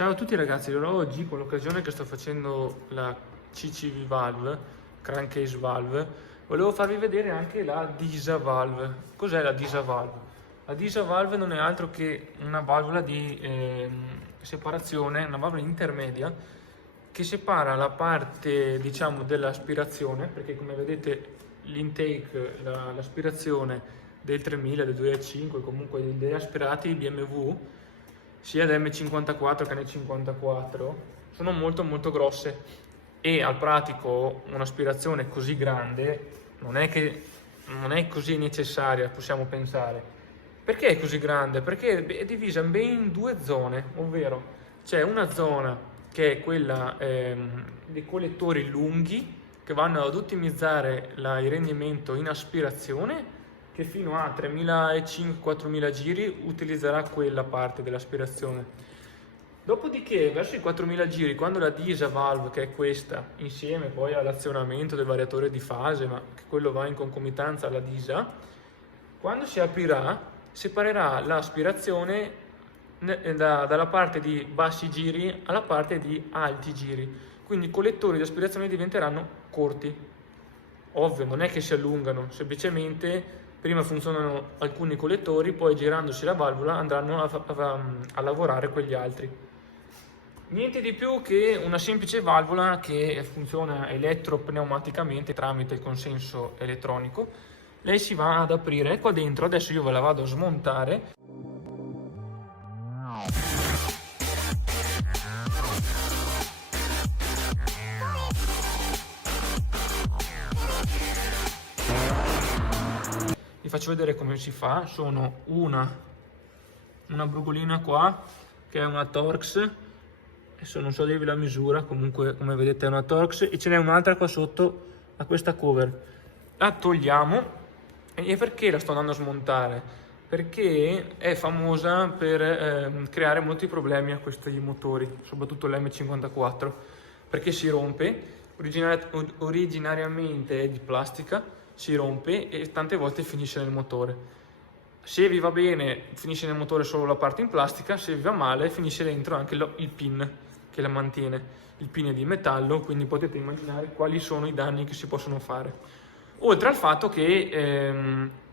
Ciao a tutti ragazzi, allora oggi con l'occasione che sto facendo la CCV Valve, Crankcase Valve, volevo farvi vedere anche la DISA Valve. Cos'è la DISA Valve? La DISA Valve non è altro che una valvola di separazione, una valvola intermedia che separa la parte diciamo dell'aspirazione, perché come vedete l'intake, l'aspirazione del 3000, del 2005, comunque degli aspirati BMW sia dell'M54 che N54 sono molto grosse e al pratico un'aspirazione così grande non è così necessaria, possiamo pensare. Perché è così grande? Perché è divisa ben in due zone, ovvero c'è una zona che è quella dei collettori lunghi che vanno ad ottimizzare il rendimento in aspirazione, che fino a 3.500-4.000 giri utilizzerà quella parte dell'aspirazione. Dopodiché verso i 4.000 giri, quando la DISA valve, che è questa, insieme poi all'azionamento del variatore di fase, ma che quello va in concomitanza alla DISA, quando si aprirà separerà l'aspirazione dalla parte di bassi giri alla parte di alti giri, quindi i collettori di aspirazione diventeranno corti. Ovvio, non è che si allungano, semplicemente prima funzionano alcuni collettori, poi girandosi la valvola andranno a lavorare quegli altri. Niente di più che una semplice valvola che funziona elettropneumaticamente tramite il consenso elettronico. Lei si va ad aprire qua dentro, adesso io ve la vado a smontare. Vi faccio vedere come si fa. Sono una brugolina qua che è una Torx, adesso non so dirvi la misura, comunque come vedete è una Torx, e ce n'è un'altra qua sotto a questa cover. La togliamo. E perché la sto andando a smontare? Perché è famosa per creare molti problemi a questi motori, soprattutto l'M54, perché si rompe. Originariamente è di plastica, si rompe e tante volte finisce nel motore. Se vi va bene finisce nel motore solo la parte in plastica, se vi va male finisce dentro anche il pin che la mantiene. Il pin è di metallo, quindi potete immaginare quali sono i danni che si possono fare. Oltre al fatto che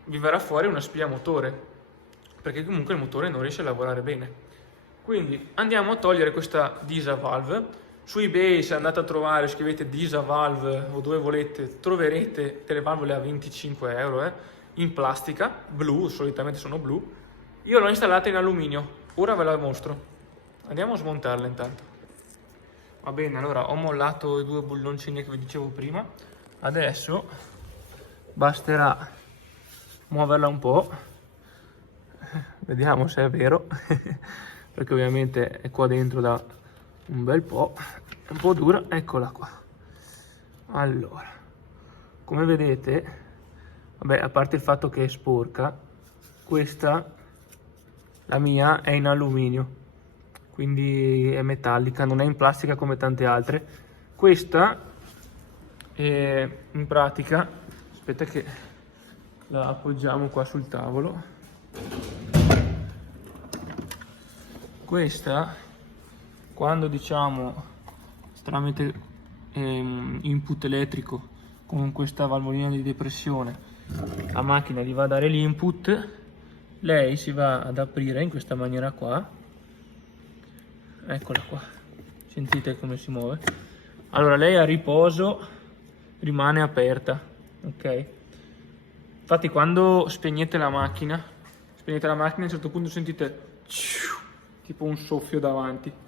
vi verrà fuori una spia motore, perché comunque il motore non riesce a lavorare bene. Quindi andiamo a togliere questa DISA valve. Su eBay, se andate a trovare, scrivete DISA valve o dove volete, troverete delle valvole a 25 euro in plastica, blu, solitamente sono blu. Io l'ho installata in alluminio, ora ve la mostro. Andiamo a smontarla intanto. Va bene, allora ho mollato i due bulloncini che vi dicevo prima. Adesso basterà muoverla un po', vediamo se è vero, perché ovviamente è qua dentro da un bel po', è un po' dura, eccola qua. Allora, come vedete, vabbè, a parte il fatto che è sporca, questa, la mia, è in alluminio, quindi è metallica, non è in plastica come tante altre. Questa è in pratica, aspetta che la appoggiamo qua sul tavolo. Questa, quando diciamo tramite input elettrico con questa valvolina di depressione la macchina gli va a dare l'input, lei si va ad aprire in questa maniera qua, eccola qua, sentite come si muove. Allora lei a riposo rimane aperta, ok? Infatti quando spegnete la macchina a un certo punto sentite tipo un soffio davanti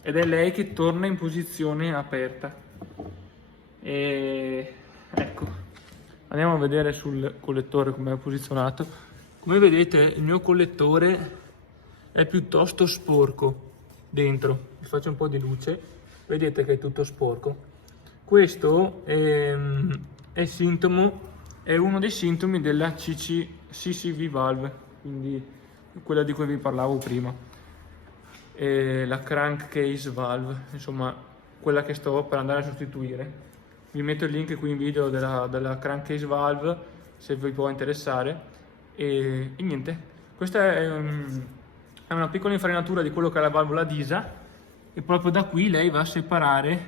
ed è lei che torna in posizione aperta. E ecco, andiamo a vedere sul collettore come è posizionato. Come vedete il mio collettore è piuttosto sporco dentro, vi faccio un po' di luce, vedete che è tutto sporco. Questo è uno dei sintomi della CCV valve, quindi quella di cui vi parlavo prima. La crankcase valve, insomma quella che sto per andare a sostituire. Vi metto il link qui in video della crankcase valve se vi può interessare. E niente, questa è una piccola infarinatura di quello che è la valvola DISA, e proprio da qui lei va a separare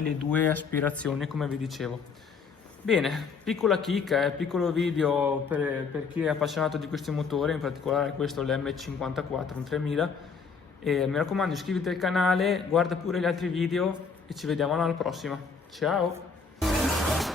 le due aspirazioni, come vi dicevo. Bene, piccola chicca, piccolo video per chi è appassionato di questi motori, in particolare questo l'M54, un 3000. E mi raccomando, iscriviti al canale, guarda pure gli altri video e ci vediamo alla prossima. Ciao!